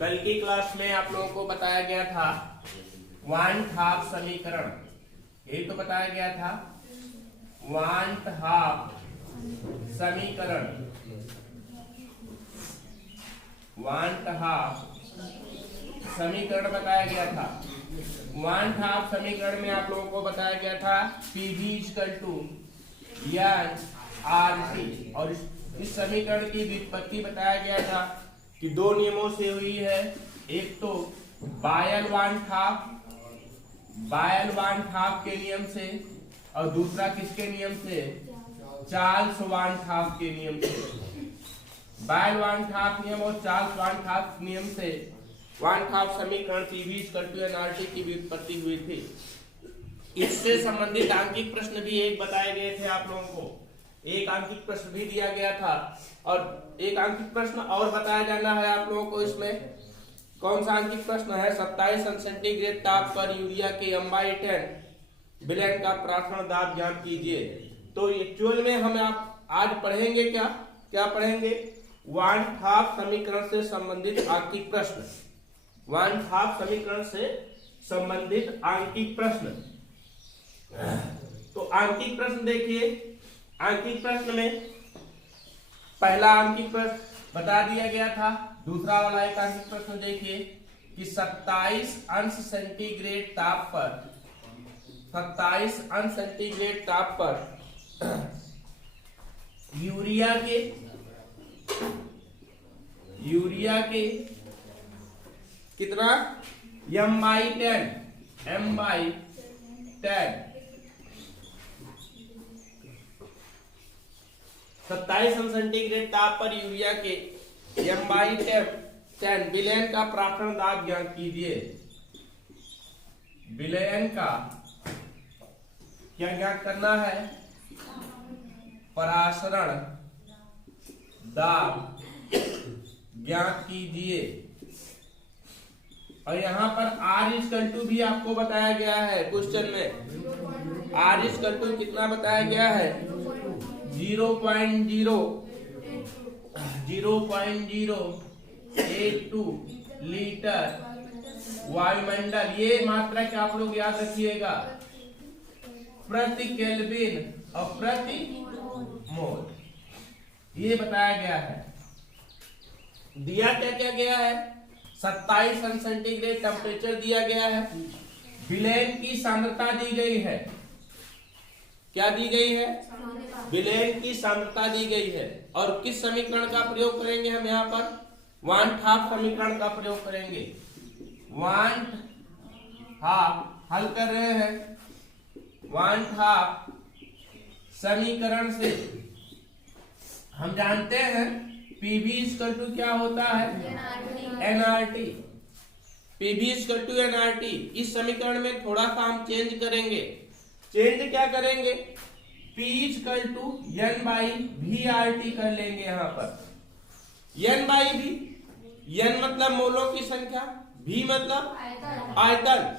कल की क्लास में आप लोगों को बताया गया था वांट हाफ समीकरण। ये तो बताया गया था वांट हाफ समीकरण। वांट हाफ समीकरण बताया गया था। वांट हाफ समीकरण में आप लोगों को बताया गया था PV equal to N R T, और इस समीकरण की व्युत्पत्ति बताया गया था कि दो नियमों से हुई है। एक तो बायल वान हाफ के नियम से, और दूसरा किसके नियम से? चार्ल्स वान हाफ के नियम से। बायल वान हाफ नियम और चार्ल्स वान हाफ नियम से वान हाफ समीकरण पीवी इक्वल टू एनआरटी की व्युत्पत्ति हुई थी। इससे संबंधित आंकिक प्रश्न भी एक बताए गए थे आप लोगों को। एक आंकिक प्रश्न भी दिया गया था और एक आंकिक प्रश्न और बताया जाना है आप लोगों को। इसमें कौन सा आंकिक प्रश्न है? 27 सेंटीग्रेड ताप पर यूरिया के M/10 विलयन का प्राथमिक दाब ज्ञात कीजिए। तो एक्चुअल में हम आप आज पढ़ेंगे क्या पढ़ेंगे? वांट हाफ समीकरण से संबंधित आंकिक प्रश्न। वांट हाफ समीकरण से संबंधित आंकिक प्रश्न। तो आंकिक प्रश्न देखिए। आंकिक प्रश्न में पहला आंकिक प्रश्न बता दिया गया था। दूसरा वाला एक आंकिक प्रश्न देखिए कि 27 अंश सेंटीग्रेड ताप पर यूरिया के कितना? M/10 27 अंश सेंटीग्रेड ताप पर यूरिया के M/10 विलयन का प्राथमिक दाब ज्ञात कीजिए। विलयन का क्या ज्ञात करना है? परासरण दाब ज्ञात कीजिए। और यहाँ पर R= भी आपको बताया गया है क्वेश्चन में। R= कितना बताया गया है? 0.082 लीटर वायुमंडल। ये मात्रा क्या आप लोग याद रखिएगा? प्रति केल्विन और प्रति मोल। ये बताया गया है। दिया क्या गया है? 27 अंश सेंटीग्रेड टेम्परेचर दिया गया है। विलयन की सांद्रता दी गई है। क्या दी गई है? विलयन की सांद्रता दी गई है। और किस समीकरण का प्रयोग करेंगे हम यहाँ पर? वांट हाफ समीकरण का प्रयोग करेंगे। वांट हाफ हल कर रहे हैं। वांट हाफ समीकरण से हम जानते हैं पीवी इक्वल टू क्या होता है? NRT. PV equal to NRT. इस समीकरण में थोड़ा सा हम चेंज करेंगे। चेंज क्या करेंगे? P = N/V/RT कर लेंगे यहाँ पर। N/V, N मतलब मोलों की संख्या, V मतलब आयतन।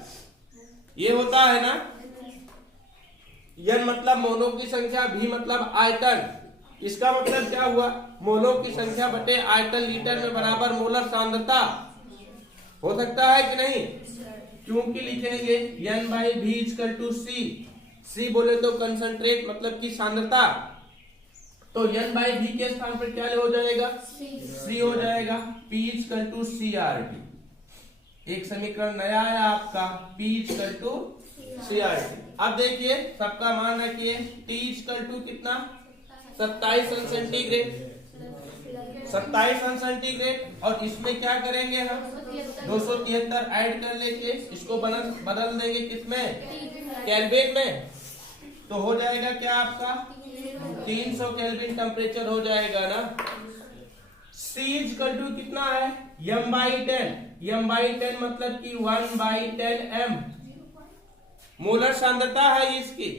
ये होता है ना? N मतलब मोलों की संख्या, V मतलब आयतन। इसका मतलब क्या हुआ? मोलों की संख्या बटे आयतन लीटर में बराबर मोलर सांद्रता। हो सकता है कि नहीं? क्योंकि लिखेंगे N/V = C। C बोले तो कंसंट्रेट मतलब की सांद्रता। तो N/V के स्थान पर क्या हो जाएगा? C हो जाएगा। P = CRT। एक समीकरण नया है आपका, P = CRT। अब देखिए सबका मान रखिए। T = कितना? 27 अंश सेंटीग्रेड। 27 अंश सेंटीग्रेड। और इसमें क्या करेंगे हम? 273 ऐड कर लेके इसको बदल देंगे किसमें? केल्विन में। तो हो जाएगा क्या आपका? 300 केल्विन टेम्परेचर हो जाएगा ना। C = कितना है? M/10। M/10 मतलब कि 1/10 M मोलर सांद्रता है। इसकी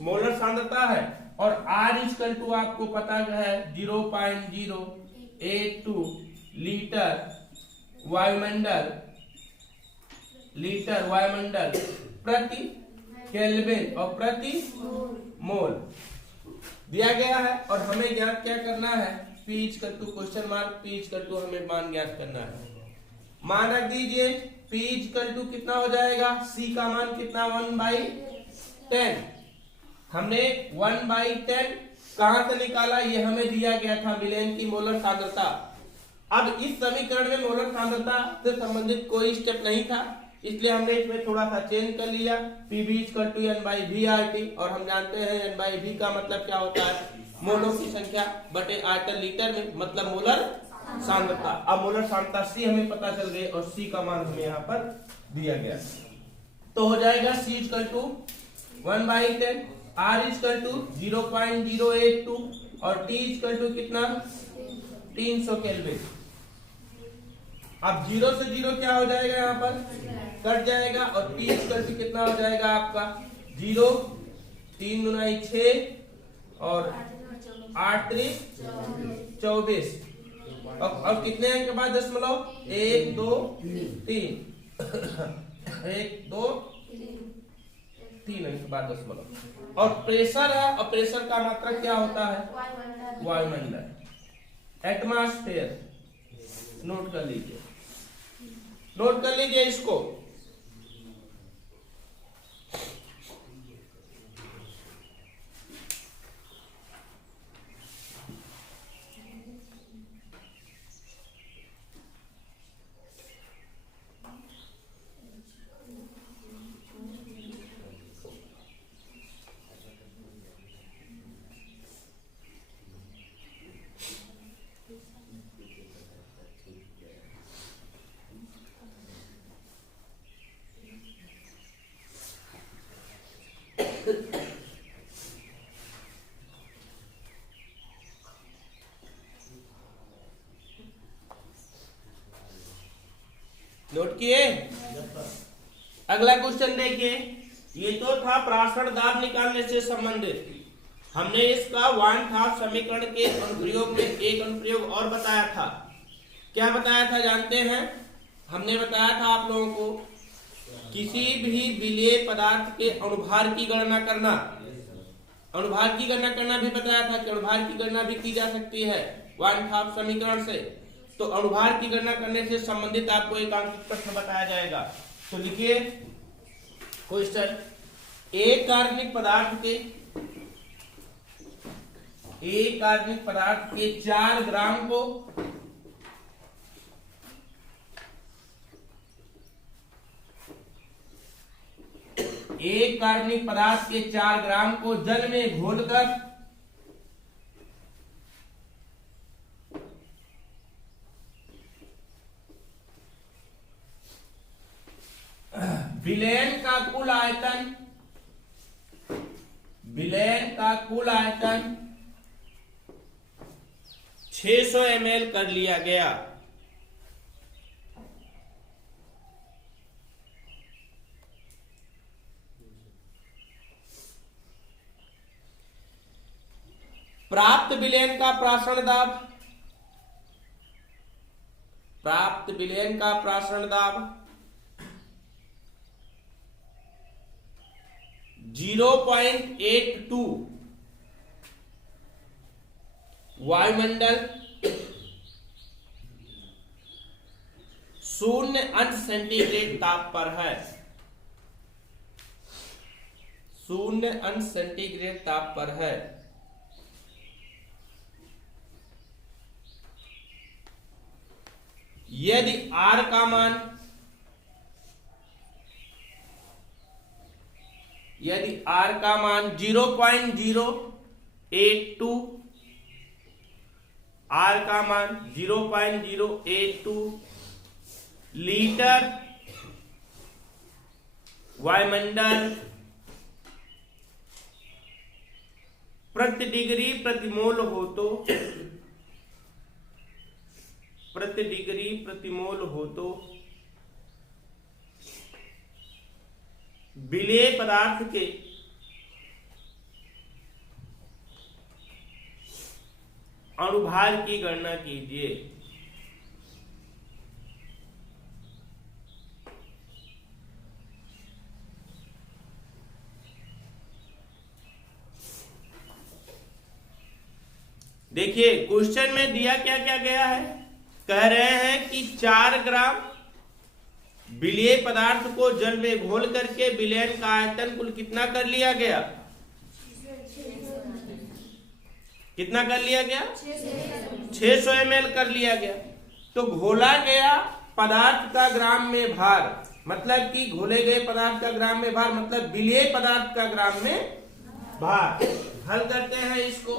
मोलर सांद्रता है। और R= आपको पता है 0.082 लीटर वायुमंडल प्रति केल्विन और प्रति मोल दिया गया है। और हमें ज्ञात क्या करना है? P = क्वेश्चन मार्क P = हमें मान ज्ञात करना है। मान रख दीजिए P इक्वल टू कितना हो जाएगा, C का मान कितना 1/10। हमने 1/10 कहां से निकाला, ये हमें दिया गया था विलेन की मोलर सांद्रता। अब इस समीकरण में मोलर सांद्रता से संबंधित कोई स्टेप नहीं था, इसलिए हमने इसमें थोड़ा सा चेंज कर लिया। Pb इक्वल टू N/V/RT, और हम जानते हैं N/V का मतलब क्या होता है, मोलों की संख्या बटे आयतन लीटर में, मतलब मोलर सांद्रता। अब मोलर सांद्रता C हमें पता चल गई और C का मान हमें यहाँ पर दिया गया, तो हो जाएगा C equal to 1/10, R equal to 0.082 और T इक्वल टू कितना 300 केल्विन। अब 0 से 0 क्या हो जाएगा, यहाँ पर कट जाएगा और P इक्वल टू कितना हो जाएगा आपका 0, 3 गुना 6 और 8 3 24, और कितने अंक के बाद दशमलव, 1 2 3 1 2 3 अंक के बाद दशमलव। और प्रेशर है, और प्रेशर का मात्रक क्या होता है, वायुमंडल, एटमॉस्फेयर। नोट कर लीजिए, नोट कर लीजिए इसको। नोट किए। अगला क्वेश्चन देखिए, ये तो था प्रासरण दाब निकालने से संबंधित। हमने इसका वान हाफ समीकरण के अनुप्रयोग में एक अनुप्रयोग और बताया था। क्या बताया था जानते हैं? हमने बताया था आप लोगों को किसी भी विलेय पदार्थ के अणुभार की गणना करना, अणुभार की गणना करना भी बताया था कि अणुभार की गणना भी की जा सकती है वान हाफ समीकरण से। तो अणुभार की गणना करने से संबंधित आपको एक आंतरिक प्रश्न बताया जाएगा। तो लिखिए क्वेश्चन, एक कार्बनिक पदार्थ के 4 ग्राम को एक कार्बनिक पदार्थ के 4 ग्राम को जल में घोलकर विलयन का कुल आयतन 600 ml कर लिया गया। प्राप्त विलयन का प्रासरण दाब 0.82 वायुमंडल 0 सेंटीग्रेड ताप पर है। 0 सेंटीग्रेड ताप पर है। यदि R का मान 0.082 लीटर वायुमंडल प्रति डिग्री प्रति मोल हो तो विलेय पदार्थ के अणुभार की गणना कीजिए। देखिए क्वेश्चन में दिया क्या क्या गया है। कह रहे हैं कि 4 ग्राम विलेय पदार्थ को जल में घोल करके विलयन का आयतन कुल कितना कर लिया गया? कितना कर लिया गया? 600 ml कर लिया गया। तो घोला गया पदार्थ का ग्राम में भार, मतलब कि घोले गए पदार्थ का ग्राम में भार मतलब विलेय पदार्थ का ग्राम में भार। हल करते हैं इसको।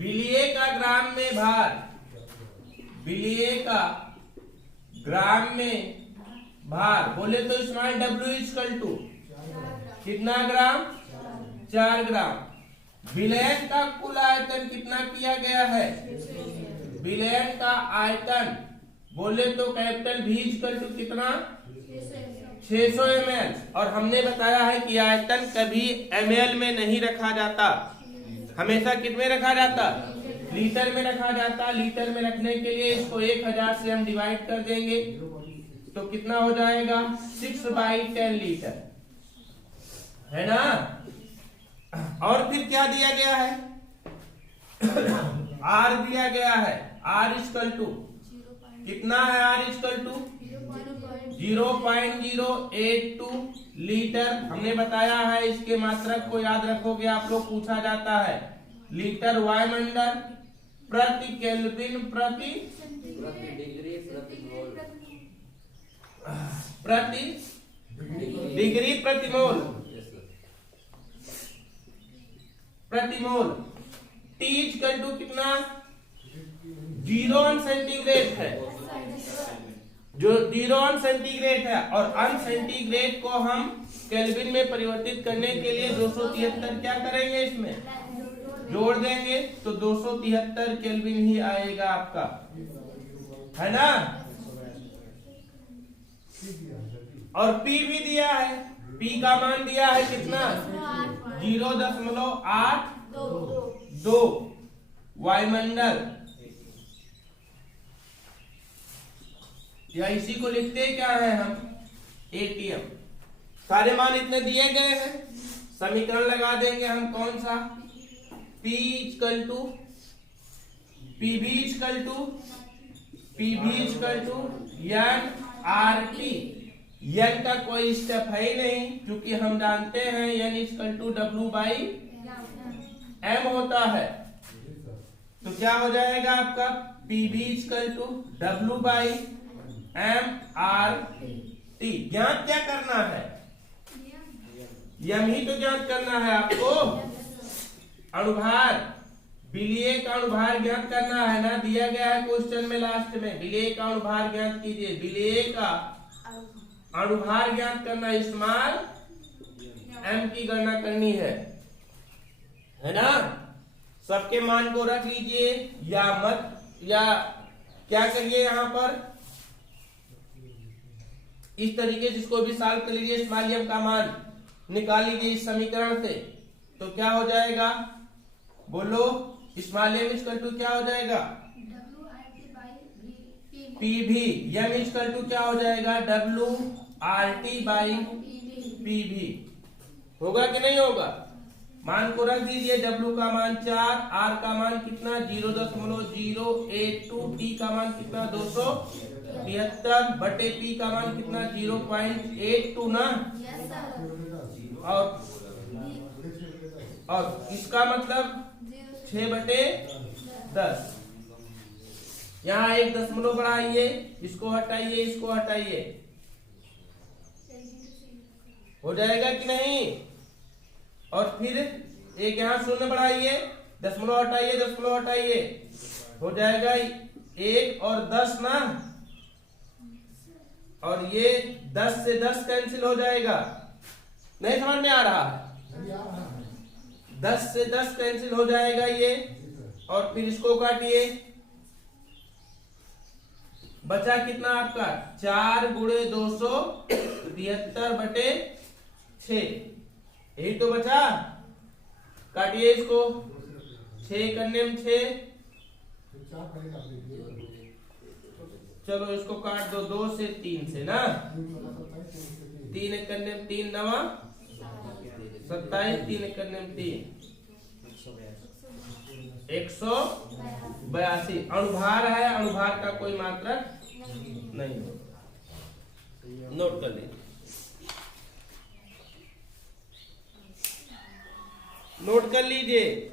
विलेय का ग्राम में भार, विलेय का ग्राम में भार बोले तो स्मॉल W इक्वल टू कितना ग्राम? 4 ग्राम। विलयन का कुल आयतन कितना किया गया है? विलयन का आयतन बोले तो कैपिटल V इक्वल टू कितना? 600 ml। और हमने बताया है कि आयतन कभी ml में नहीं रखा जाता, हमेशा कितने रखा जाता? लीटर में रखा जाता। लीटर में रखने के लिए इसको 1000 से हम डिवाइड कर देंगे तो कितना हो जाएगा? 6/10 लीटर, है ना। और फिर क्या दिया गया है? R दिया गया है। R इक्वल टू कितना है? R equal to 0.082 litre. हमने बताया है इसके मात्रक को याद रखोगे आप लोग, पूछा जाता है लीटर वायुमंडल प्रति केल्विन प्रति डिग्री प्रति मोल प्रति मोल। T इक्वल टू कितना? 0 सेंटीग्रेड है, जो 0 सेंटीग्रेड है। और अनसेंटीग्रेड को हम केल्विन में परिवर्तित करने के लिए 273 क्या करेंगे? इसमें जोड़ देंगे तो 273 केल्विन ही आएगा आपका, है ना। और P भी दिया है। P का मान दिया है कितना? 0.82 वायुमंडल, या इसी को लिखते क्या है हम? ATM। सारे मान इतने दिए गए हैं। समीकरण लगा देंगे हम कौन सा? P equal to PV equal to NRT। n का कोई स्टेप है ही नहीं क्योंकि हम जानते हैं n इक्वल टू W/m होता है। तो क्या हो जाएगा आपका? PV equal to W/m/RT। ज्ञात क्या करना है? यम ही तो ज्ञात करना है आपको। अणुभार, विलेय का अणुभार ज्ञात करना है ना, दिया गया है क्वेश्चन में लास्ट में। विलेय का अणुभार ज्ञात कीजिए। विलेय का अणुभार ज्ञात करना, स्मॉल m की गणना करनी है ना। सबके मान को रख लीजिए या मत, या क्या करिए यहाँ पर इस तरीके से इसको भी सॉल्व कर लीजिए। स्मॉल m का मान निकाल लीजिए इस समीकरण से, तो क्या हो जाएगा? बोलो, स्मॉल m इक्वल टू क्या हो जाएगा? PV। m इक्वल टू क्या हो जाएगा? WRT/PV। होगा कि नहीं होगा? मान को रख दीजिए। W का मान 4, R का मान कितना? 0.082, T का मान कितना? 273 बटे P का मान कितना? 0.82 ना। और इसका मतलब 6/10। यहाँ 1 दशमलव बढ़ाइए, इसको हटाइए, इसको हटाइए, हो जाएगा कि नहीं। और फिर एक यहाँ 0 बढ़ाइए, दशमलव हटाइए, दशमलव हटाइए, हो जाएगा 1 और 10 ना। और ये 10 से 10 कैंसिल हो जाएगा। नहीं समझ में आ रहा है? 10 से 10 कैंसिल हो जाएगा ये। और फिर इसको काटिए, बचा कितना आपका? 4 गुणे 273/6, यही तो बचा। काटिए इसको, 6 करने में 6, चलो इसको काट दो 2 से 3 से ना। 3 करने में 3 9 27, 3 करने में 3 182। अणुभार है, अणुभार का कोई मात्रक नहीं हो। नोट कर लीजिए, नोट कर लीजिए।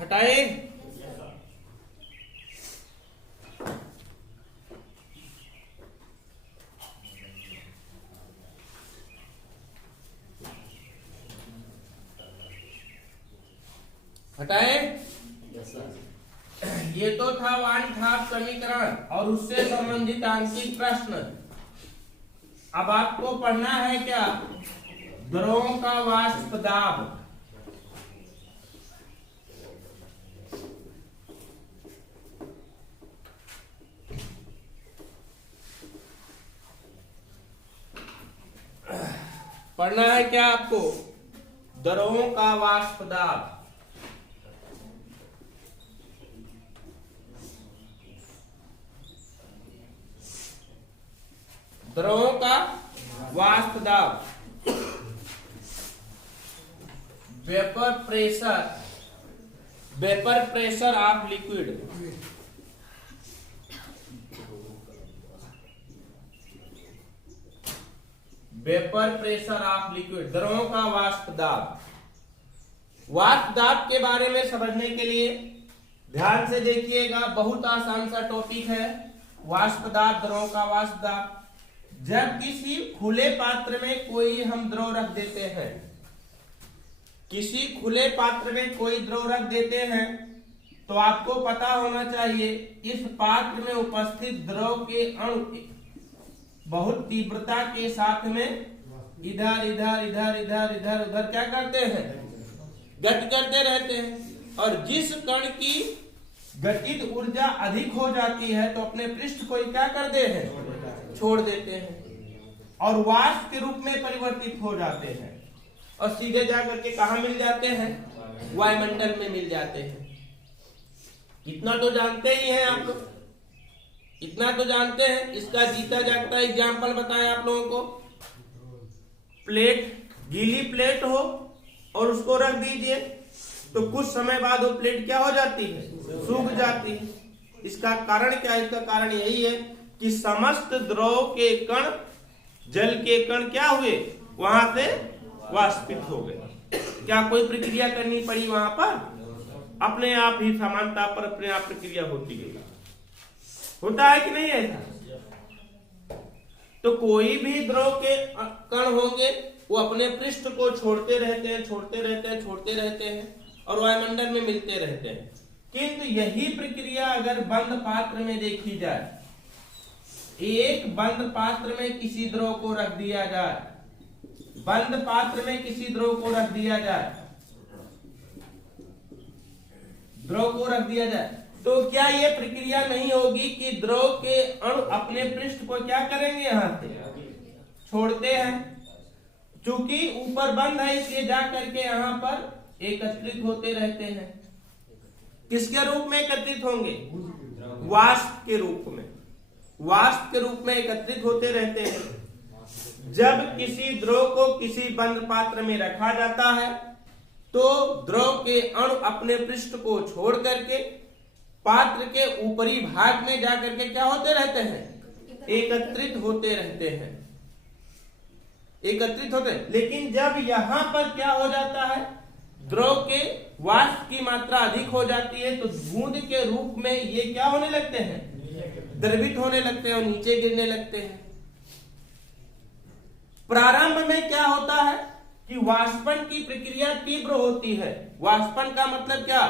हटाए। हटाए। ये तो था वन हाफ समीकरण और उससे संबंधित आंशिक प्रश्न। अब आपको पढ़ना है क्या, द्रवों का वाष्प दाब। पढ़ना है क्या आपको, द्रवों का वाष्प दाब। द्रवों का वाष्प दाब, vapour pressure of liquid. Vapour pressure of liquid, द्रवों का वाष्प दाब। वाष्प दाब के बारे में समझने के लिए ध्यान से देखिएगा, बहुत आसान सा टॉपिक है। वाष्प दाब, द्रवों का वाष्प दाब। जब किसी खुले पात्र में कोई हम द्रव रख देते हैं, किसी खुले पात्र में कोई द्रव रख देते हैं, तो आपको पता होना चाहिए इस पात्र में उपस्थित द्रव के अणु बहुत तीव्रता के साथ में इधर इधर इधर इधर इधर उधर क्या करते हैं, गति करते रहते हैं। और जिस कण की गतिज ऊर्जा अधिक हो जाती है तो अपने पृष्ठ को क्या करते हैं, छोड़ देते हैं और वाष्प के रूप में परिवर्तित हो जाते हैं और सीधे जाकर के कहा मिल जाते हैं, वायुमंडल में मिल जाते हैं। इतना तो जानते ही हैं आप लोग, इतना तो जानते हैं। इसका जीता जागता एग्जाम्पल बताएं आप लोगों को। प्लेट, गीली प्लेट हो और उसको रख दीजिए तो कुछ समय बाद वो प्लेट क्या हो जाती है, सूख जाती है। इसका कारण क्या है, इसका कारण यही है कि समस्त द्रव के कण, जल के कण क्या हुए, वहां से वाष्पित हो गए। क्या कोई प्रक्रिया करनी पड़ी वहां पर, अपने आप ही समानता पर अपने आप प्रक्रिया होती गई। होता है कि नहीं ऐसा? तो कोई भी द्रव के कण होंगे वो अपने पृष्ठ को छोड़ते रहते हैं, छोड़ते रहते हैं, छोड़ते रहते हैं और वायुमंडल में मिलते रहते हैं। किंतु यही प्रक्रिया अगर बंद पात्र में देखी जाए, एक बंद पात्र में किसी द्रव को रख दिया जाए, बंद पात्र में किसी द्रव को रख दिया जाए, द्रव को रख दिया जाए, तो क्या यह प्रक्रिया नहीं होगी कि द्रव के अणु अपने पृष्ठ को क्या करेंगे, यहां से छोड़ते हैं। चूंकि ऊपर बंद है इसलिए जा करके यहां पर एकत्रित होते रहते हैं। किसके रूप में एकत्रित होंगे, वाष्प के रूप में, वाष्प के रूप में एकत्रित होते रहते हैं। जब किसी द्रव को किसी बंद पात्र में रखा जाता है तो द्रव के अणु अपने पृष्ठ को छोड़ करके पात्र के ऊपरी भाग में जाकर के क्या होते रहते हैं, एकत्रित होते रहते हैं। एकत्रित होते हैं। लेकिन जब यहां पर क्या हो जाता है, द्रव के वाष्प की मात्रा अधिक हो जाती है तो बूंद के रूप में ये क्या होने लगते हैं, द्रवित होने लगते हैं और नीचे गिरने लगते हैं। प्रारंभ में क्या होता है कि वाष्पन की प्रक्रिया तीव्र होती है। वाष्पन का मतलब क्या,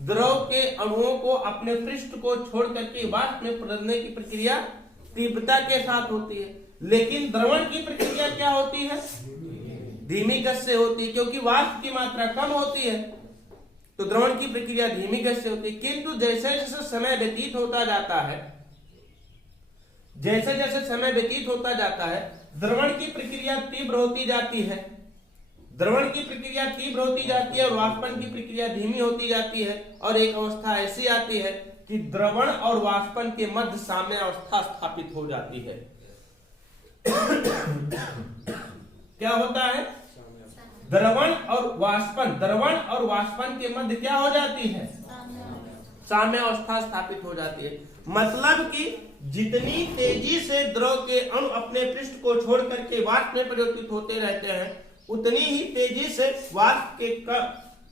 द्रव के अणुओं को अपने पृष्ठ को छोड़ करके वाष्प में बदलने की प्रक्रिया तीव्रता के साथ होती है। लेकिन द्रवण की प्रक्रिया क्या होती है, धीमी गति से होती है, क्योंकि वाष्प की मात्रा कम होती है तो द्रवण की प्रक्रिया धीमी गति से होती है। किंतु जैसे जैसे समय व्यतीत होता जाता है, जैसे जैसे समय व्यतीत होता जाता है, द्रवण की प्रक्रिया तीव्र होती जाती है, द्रवण की प्रक्रिया तीव्र होती जाती है और वाष्पन की प्रक्रिया धीमी होती जाती है। और एक अवस्था ऐसी आती है कि द्रवण और वाष्पन के मध्य साम्य अवस्था स्थापित हो जाती है। क्या होता है, द्रवण और वाष्पन के मध्य क्या हो जाती है, साम्य अवस्था स्थापित हो जाती है। मतलब कि जितनी तेजी से द्रव के अणु अपने पृष्ठ को छोड़ करके वाष्प में परिवर्तित होते रहते हैं, उतनी ही तेजी से वाष्प के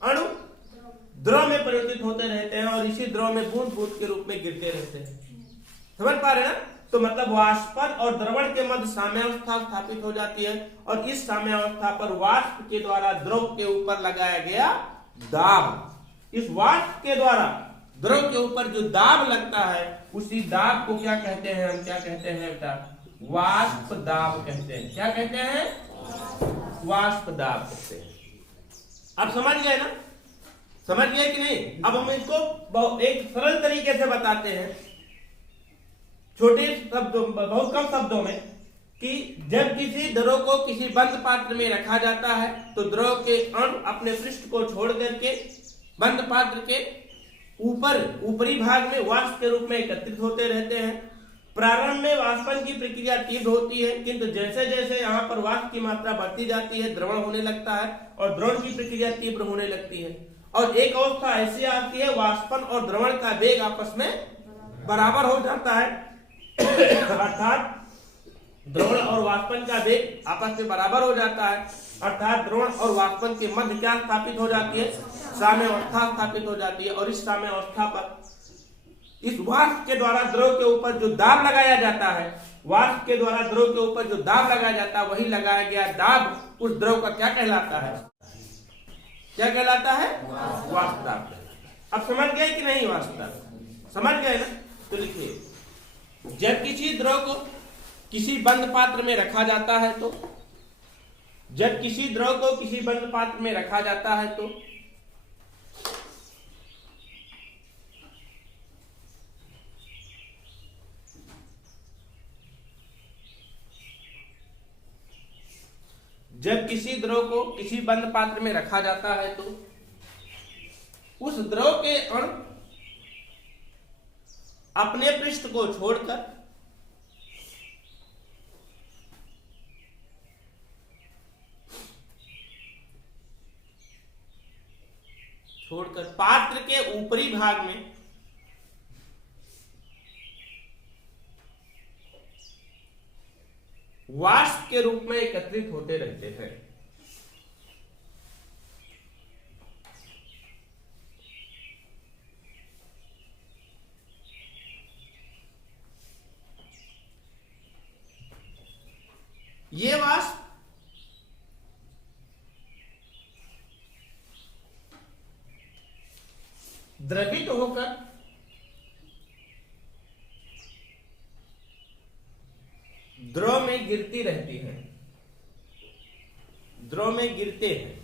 अणु द्रव में परिवर्तित होते रहते हैं और इसी द्रव में बूंद बूंद के रूप में गिरते रहते हैं। समझ पा रहे हैं ना? तो मतलब वाष्पन और द्रवण के मध्य साम्यावस्था स्थापित हो जाती है और इस साम्यावस्था पर वाष्प के द्वारा द्रव के ऊपर लगाया गया दाब, इस वाष्प के द्वारा द्रव के ऊपर जो दाब लगता है उसी दाब को क्या कहते हैं, हम क्या कहते हैं बेटा, वाष्प दाब कहते हैं। क्या कहते हैं, वाष्प दाब कहते हैं। अब समझ गए ना, समझ गए कि नहीं? अब हम इसको एक सरल तरीके से बताते हैं, छोटे शब्दों, बहुत कम शब्दों में, कि जब किसी द्रव को किसी बंद पात्र में रखा जाता है तो द्रव के अणु अपने पृष्ठ को छोड़ करके बंद पात्र के ऊपरी भाग में वाष्प के रूप में एकत्रित होते रहते हैं। प्रारंभ में वाष्पन की प्रक्रिया तीव्र होती है, किंतु जैसे जैसे यहाँ पर वाष्प की मात्रा बढ़ती जाती है द्रवण होने लगता है और द्रवण की प्रक्रिया तीव्र होने लगती है। और एक अवस्था ऐसी आती है वाष्पन और द्रवण का वेग आपस में बराबर हो जाता है, अर्थात द्रवण और वाष्पन का वेग आपस में बराबर हो जाता है, अर्थात द्रवण और वाष्पन के मध्य क्या स्थापित हो जाती है, साम्य अवस्था स्थापित हो जाती है। और इस साम्य अवस्था पर इस वाष्प के द्वारा द्रव के ऊपर जो दाब लगाया जाता है, वाष्प के द्वारा द्रव के ऊपर जो दाब लगाया जाता है, वही लगाया गया दाब उस द्रव का क्या कहलाता है, क्या कहलाता है, वाष्प दाब। अब समझ गए कि नहीं, वाष्प दाब समझ गए ना? तो लिखिए, जब किसी द्रव को किसी बंद पात्र में रखा जाता है तो जब किसी द्रव को किसी बंद पात्र में रखा जाता है तो जब किसी द्रव को किसी बंद पात्र में रखा जाता है तो उस द्रव के अणु अपने पृष्ठ को छोड़कर पात्र के ऊपरी भाग में वाष्प के रूप में एकत्रित होते रहते हैं। ये वाष्प द्रवित होकर द्रव में गिरती रहती है, द्रव में गिरते हैं।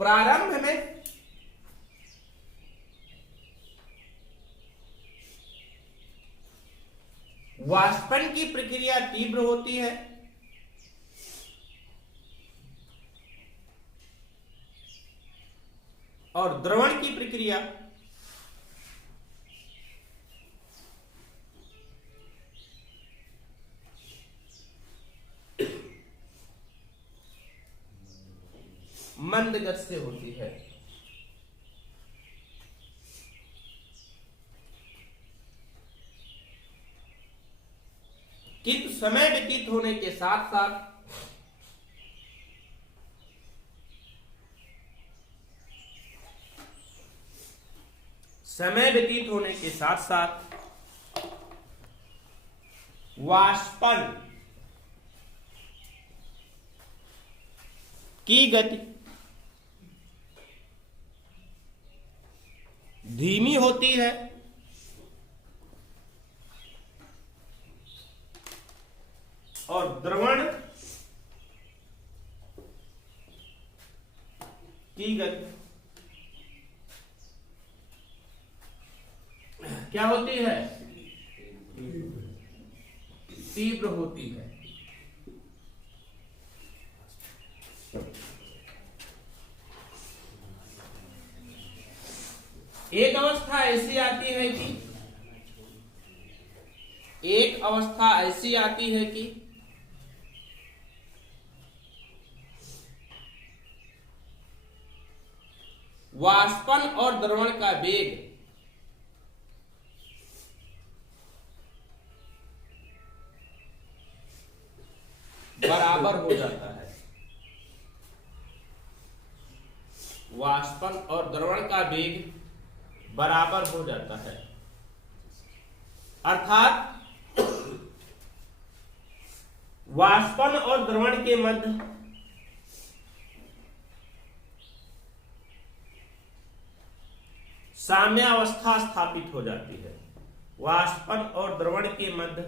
प्रारंभ में वाष्पन की प्रक्रिया तीव्र होती है और द्रवण की प्रक्रिया मंद गति से होती है। होने के साथ साथ समय व्यतीत होने के साथ साथ वाष्पन की गति धीमी होती है और द्रवण की गति क्या होती है? तीव्र होती है। एक अवस्था ऐसी आती है कि वाष्पन और द्रवण का वेग बराबर हो जाता है। वाष्पन और द्रवण का वेग बराबर हो जाता है, अर्थात वाष्पन और द्रवण के मध्य साम्यावस्था स्थापित हो जाती है। वाष्पन और द्रवण के मध्य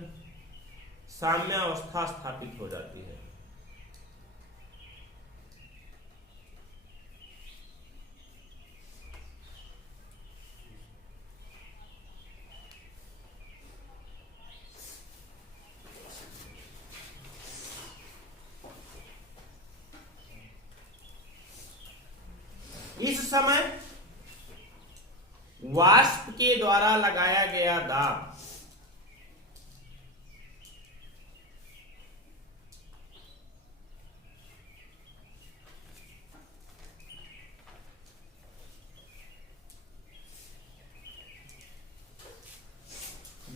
साम्यावस्था स्थापित हो जाती है। इस समय वाष्प के द्वारा लगाया गया दाब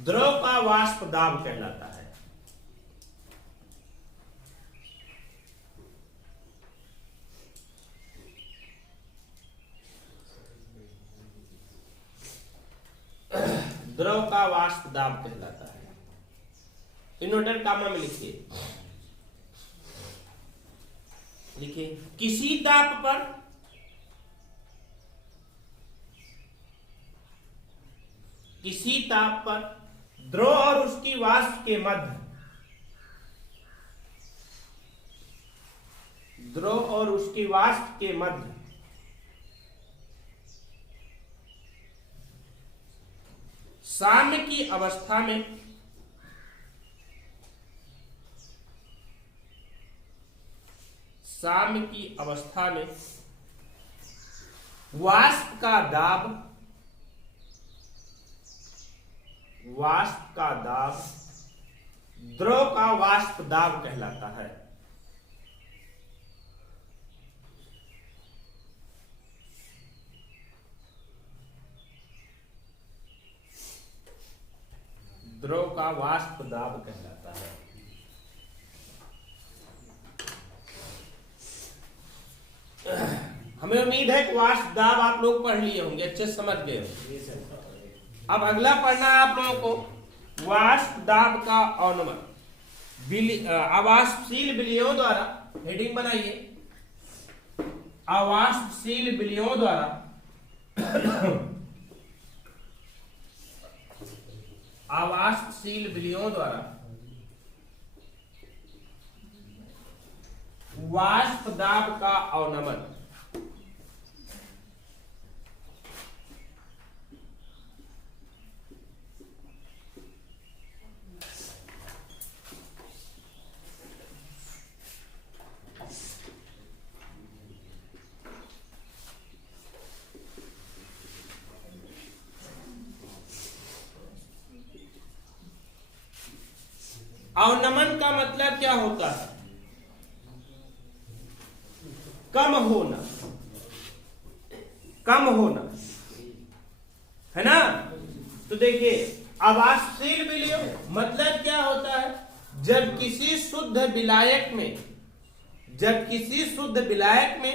द्रव का वाष्प दाब कहलाता है। द्रव का वाष्प दाब कहलाता है। इन्वर्टर कामा में लिखिए, किसी ताप पर द्रव और उसकी वाष्प के मध्य साम्य की अवस्था में वाष्प का दाब द्रव का वाष्प दाब कहलाता है। द्रव का वाष्प दाब कहलाता है। हमें उम्मीद है कि वाष्प दाब आप लोग पढ़ लिए होंगे, अच्छे समझ गए होंगे। अब अगला पढ़ना है आप लोगों को वाष्प दाब का अवनमन। अवाष्पशील विलयों द्वारा, हेडिंग बनाइए, अवाष्पशील विलयों द्वारा वाष्प दाब का अवनमन। अवनमन का मतलब क्या होता है? कम होना है ना। तो देखिए, अवाष्पशील विलय मतलब क्या होता है? जब किसी शुद्ध विलायक में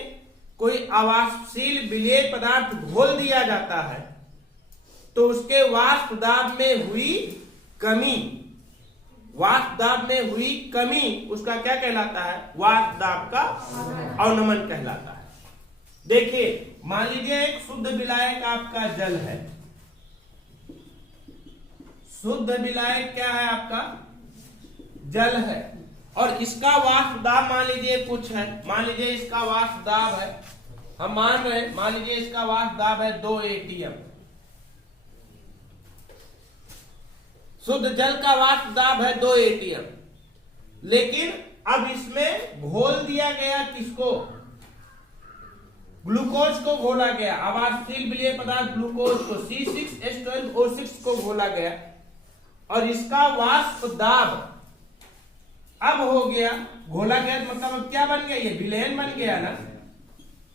कोई अवाष्पशील विलेय पदार्थ घोल दिया जाता है तो उसके वाष्प दाब में हुई कमी उसका क्या कहलाता है? वाष्प दाब का अवनमन कहलाता है। देखिए, मान लीजिए एक शुद्ध विलायक आपका जल है। शुद्ध विलायक क्या है? आपका जल है, और इसका वाष्प दाब मान लीजिए कुछ है। मान लीजिए इसका वाष्प दाब है, हम मान रहे, मान लीजिए इसका वाष्प दाब है 2 atm। शुद्ध जल का वाष्प दाब है 2 atm, लेकिन अब इसमें घोल दिया गया किसको? ग्लूकोज को घोला गया। अवाष्पशील विलेय पदार्थ ग्लूकोज को C6H12O6 को घोला गया, और इसका वाष्प दाब अब हो गया, घोला गया मतलब अब क्या बन गया? ये विलेन बन गया ना।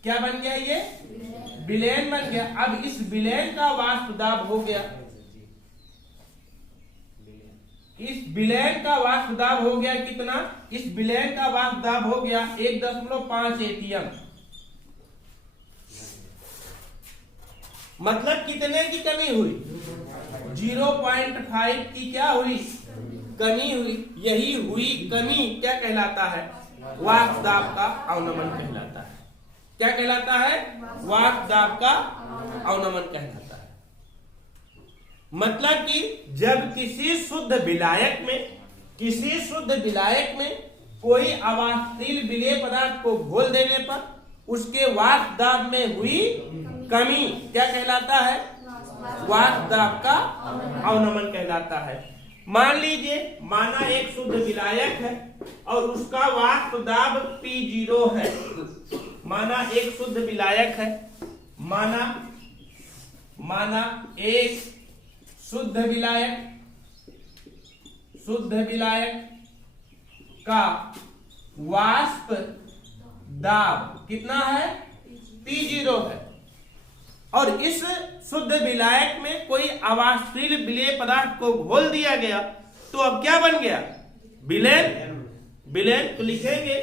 क्या बन गया? ये विलेन बन गया। अब इस विलेन का वाष्प दाब हो गया, इस विलेन का वाष्प दाब हो गया कितना? इस विलेन का वाष्प दाब हो गया 1.5 atm। मतलब कितने की कमी हुई? 0.5 की क्या हुई? कमी हुई। यही हुई कमी क्या कहलाता है? वाष्प दाब का अवनमन कहलाता है। क्या कहलाता है? वाष्प दाब का अवनमन कहलाता है। मतलब कि जब किसी शुद्ध विलायक में कोई अवाष्पशील विलेय पदार्थ को घोल देने पर उसके वाष्प दाब में हुई कमी क्या कहलाता है? वाष्प दाब का अवनमन कहलाता है। मान लीजिए, माना एक शुद्ध विलायक है और उसका वाष्प दाब P0 है। माना एक शुद्ध विलायक है, माना एक शुद्ध विलायक का वाष्प दाब कितना है? P0 है, और इस शुद्ध विलायक में कोई अवाष्पशील विलेय पदार्थ को घोल दिया गया तो अब क्या बन गया? विलेन। तो लिखेंगे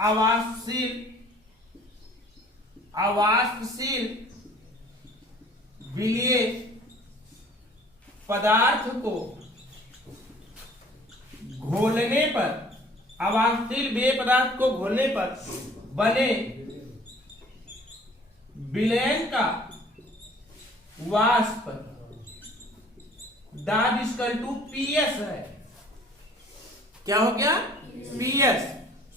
अवाष्पशील विलेय पदार्थ को घोलने पर, अवाष्पशील विलेय पदार्थ को घोलने पर बने विलेन का वाष्प दाब PS है। क्या हो गया? PS।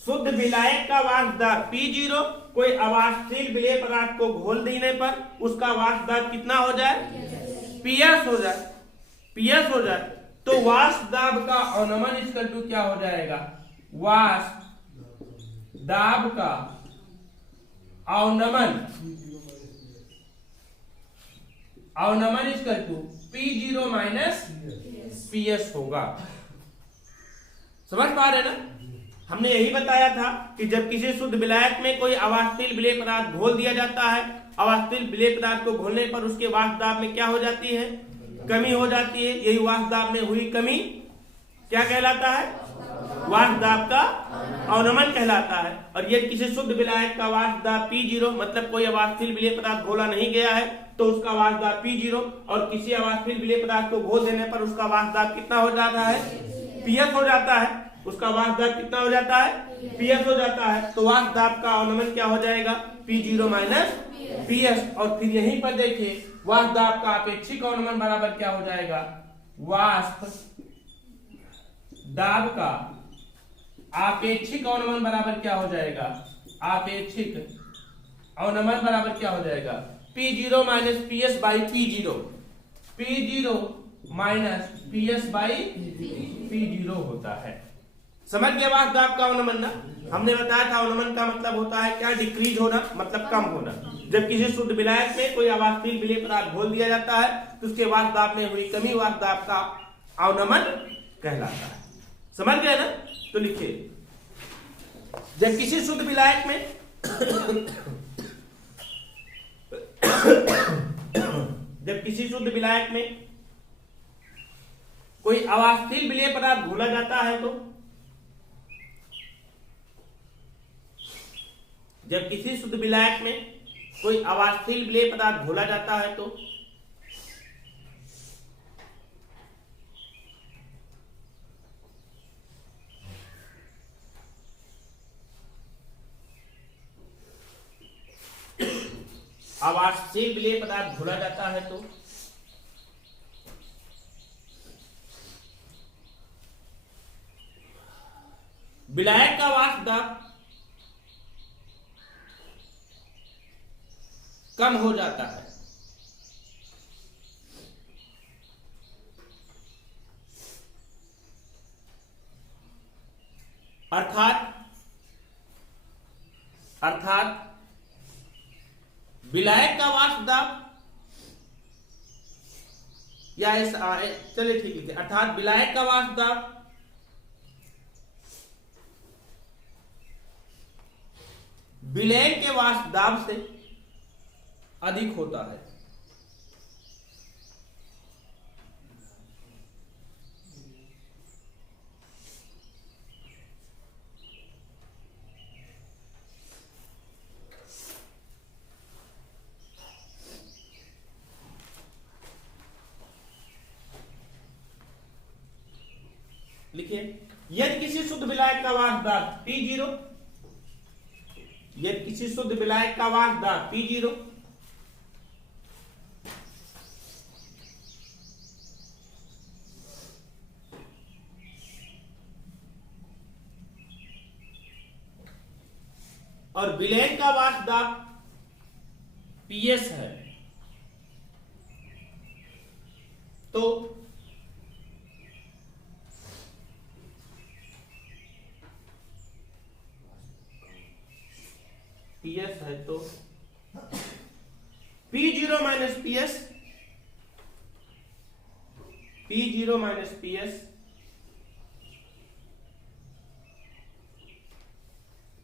शुद्ध विलायक का वाष्प दाब P0, कोई अवाष्पशील विलेय पदार्थ को घोल देने पर उसका वाष्प दाब कितना हो जाए? PS हो जाए। तो वाष्प दाब का अवनमन क्या हो जाएगा? वाष्प दाब का अवनमन P0 माइनस PS होगा। समझ पा रहे ना? हमने यही बताया था कि जब किसी शुद्ध विलायक में कोई अवाष्पशील विलेय पदार्थ घोल दिया जाता है, अवाष्पशील विलेय पदार्थ को घोलने पर उसके वाष्प दाब में क्या हो जाती है? कमी हो जाती है। यही वाष्प दाब में हुई कमी क्या कहलाता है? वाष्प दाब का अवनमन कहलाता है। और यदि किसी शुद्ध विलायक का वाष्प दाब P0, मतलब कोई अवाष्पशील विलेय पदार्थ घोला नहीं गया है तो उसका वाष्प दाब P0, और किसी अवाष्पशील विलेय पदार्थ को घोल देने पर उसका वाष्प दाब कितना हो जाता है? PS हो जाता है। उसका वाष्प दाब कितना हो जाता है? PS हो जाता है। तो वाष्प दाब का अवनमन क्या हो जाएगा? P0 minus PS। और फिर यहीं पर देखिए, वाष्प दाब का अपेक्षिक अवनमन बराबर क्या हो जाएगा? वाष्प दाब का आपेक्षिक अवनमन बराबर क्या हो जाएगा? आपेक्षिक अवनमन बराबर क्या हो जाएगा? P0 minus PS by P0। P0 minus PS by P0 होता है। समझ गया वाष्प दाब का अवनमन ना? हमने बताया था अवनमन का मतलब होता है क्या? डिक्रीज होना, मतलब कम होना। जब किसी शुद्ध विलायक में कोई अवाष्पशील विलेय पदार्थ घोल दिया जाता है तो उसके वाष्प दाब में हुई कमी वाष्प दाब का अवनमन कहलाता है। समझ गए ना? तो लिखिए, जब किसी शुद्ध विलायक में कोई अवाष्पशील विलेय पदार्थ घोला जाता है तो जब किसी शुद्ध विलायक में कोई अवाष्पशील विलेय पदार्थ घोला जाता है तो अवाष्पशील विलेय पदार्थ घोला जाता है तो विलायक का वाष्प दाब कम हो जाता है। अर्थात विलायक का वाष्प दाब या चलिए ठीक है, अर्थात विलायक का वाष्प दाब विलयन के वाष्प दाब से अधिक होता है। लिखिए, यदि किसी शुद्ध विलायक का वाष्प दाब P0, यदि किसी शुद्ध विलायक का वाष्प दाब P0 और विलयन का वाष्प दाब PS है तो PS है तो P0 minus PS, P0 minus PS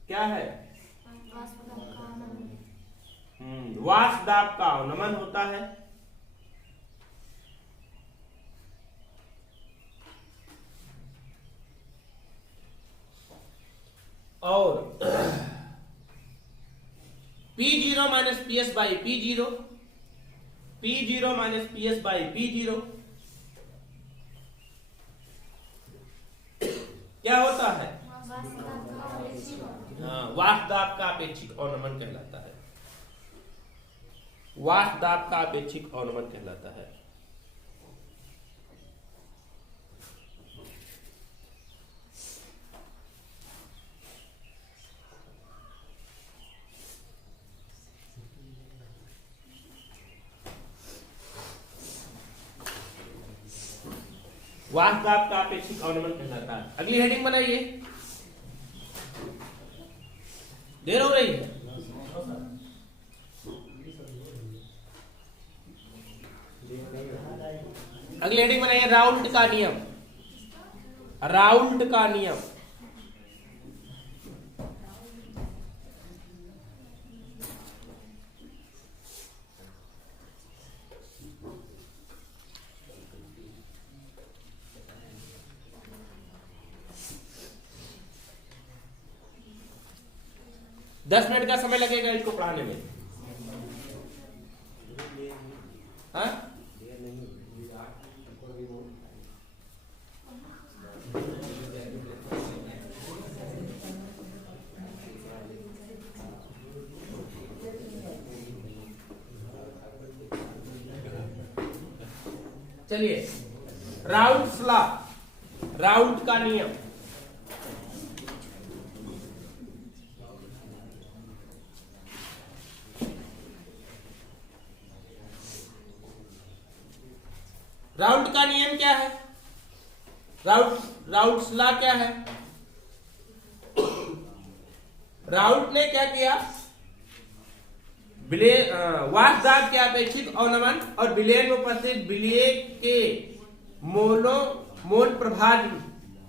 क्या है? वाष्प दाब का अवनमन होता है। और P0 minus PS by P0, P0 minus PS by P0 क्या होता है? वाष्प दाब का अपेक्षित अवनमन कहलाता है। वाष्प दाब का अपेक्षित अवनमन कहलाता है। वाष्प दाब का अपेक्षित अवनमन कहलाता है। अगली हेडिंग बनाइए, देर हो रही है। अगली हेडिंग बनाइए, राउल्ट का नियम। राउल्ट का नियम, दस मिनट का समय लगेगा इसको पढ़ाने में। हाँ? चलिए, राउल्ट्स लॉ, राउल्ट का नियम। राउल्ट का नियम क्या है? राउल्ट्स लॉ क्या है? राउल्ट ने क्या किया? वाष्प दाब के अपेक्षित अवनमन और विलयन में उपस्थित विलेय के मोल प्रभाज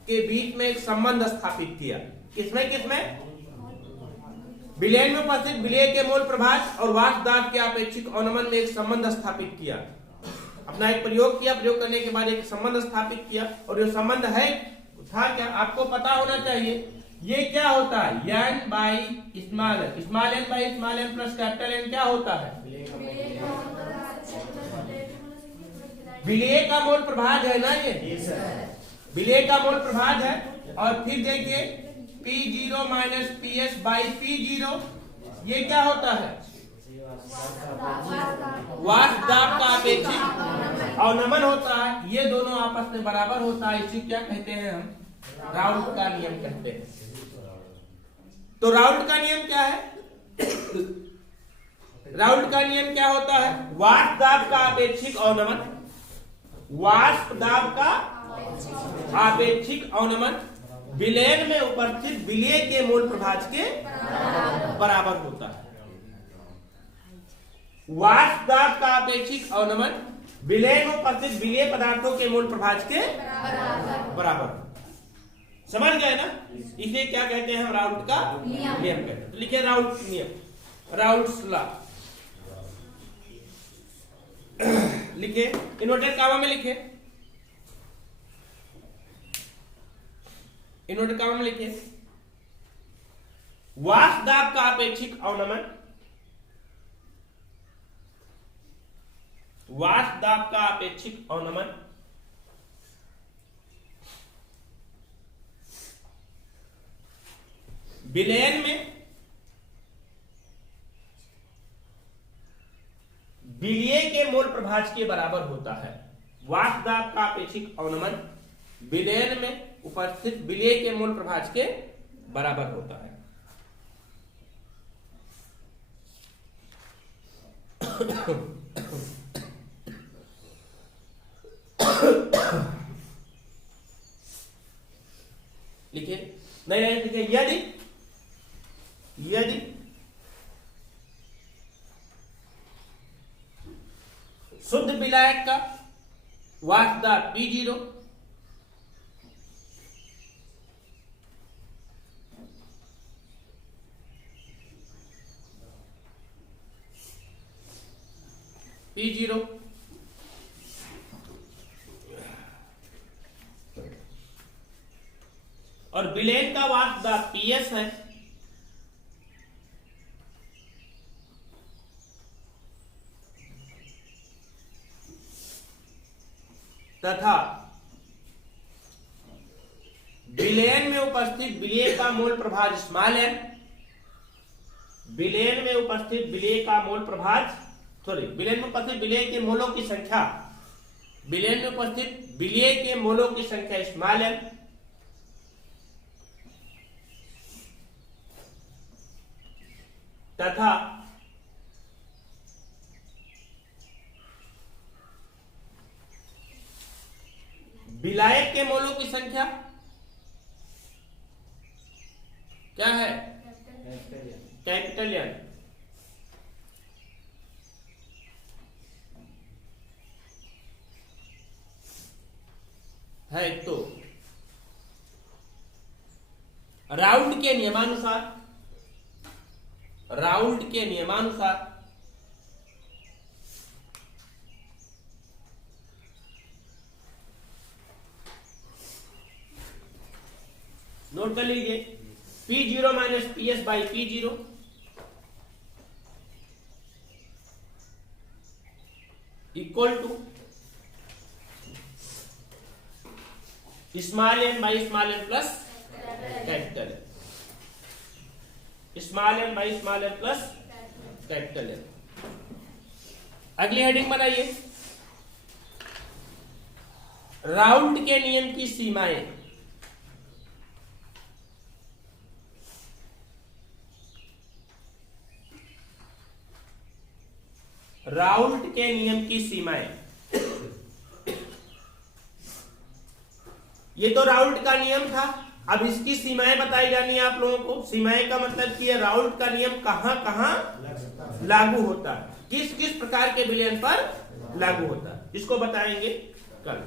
के बीच में एक संबंध स्थापित किया। किसमें? विलयन में उपस्थित विलेय के मोल प्रभाज और वाष्प दाब के अपेक्षित अवनमन में एक संबंध स्थापित किया। अपना एक प्रयोग किया, प्रयोग करने के बाद एक संबंध स्थापित किया, और जो संबंध है था क्या, आपको पता होना चाहिए ये क्या होता है, n by small N, small N by small N plus capital N क्या होता है, विलेय का मोल प्रभाज है ना, ये विलेय का मोल प्रभाज है। और फिर देखिए P0 minus PS by P0, ये क्या होता है, वाष्प दाब का अपेक्षित अवनमन होता है। ये दोनों आपस में बराबर होता है, इसे क्या कहते हैं हम, राउल्ट का नियम कहते हैं। तो राउल्ट का नियम क्या है, राउल्ट का नियम क्या होता है, वाष्प दाब का अपेक्षिक अवनमन, वाष्प दाब का आपेक्षिक अवनमन विलयन में उपस्थित विलेय के मोल प्रभाज के बराबर होता है। वाष्प दाब का अपेक्षिक अवनमन विलय में उपस्थित विलेय पदार्थों के मोल प्रभाज के बराबर। समझ गए ना, इसे क्या कहते हैं हम, राउल्ट का नियम कहते हैं। तो लिखिए राउल्ट नियम, राउल्ट्स लॉ लिखे, इन्वर्टेड कामा में लिखे, इन्वर्टेड कामा में लिखे, वाष्प दाब का अपेक्षिक अवनमन, वाष्प दाब का अपेक्षिक अवनमन विलयन में विलेय के मोल प्रभाज के बराबर होता है। वाष्प दाब का अपेक्षिक अवनमन विलयन में उपस्थित विलेय के मोल प्रभाज के बराबर होता है। लिखिए, नहीं लिखिए, यदि शुद्ध विलायक का वाष्प दाब P0 और विलयन का वाष्प दाब PS है, तथा विलयन में उपस्थित विलेय का मोल प्रभाज स्मॉल एन, विलयन में उपस्थित विलेय का मोल प्रभाज विलयन में उपस्थित विलेय के मोलों की संख्या, विलयन में उपस्थित विलेय के मोलों की संख्या स्मॉल एन, तथा विलायक के मोलों की संख्या क्या है, कैपिटल एन, है। तो राउल्ट के नियमानुसार, राउल्ट के नियमानुसार नोट कर लीजिए, P0 minus PS by P0 equal to small N by small N plus capital N, small N by small N plus capital N. अगली हेडिंग बनाइए, राउल्ट के नियम की सीमाएं। राउल्ट के नियम की सीमाएं, ये तो राउल्ट का नियम था, अब इसकी सीमाएं बताई जानी है आप लोगों को। सीमाएं का मतलब कि राउल्ट का नियम कहां कहां लागू होता है, किस किस प्रकार के विलयन पर लागू होता है, इसको बताएंगे कल।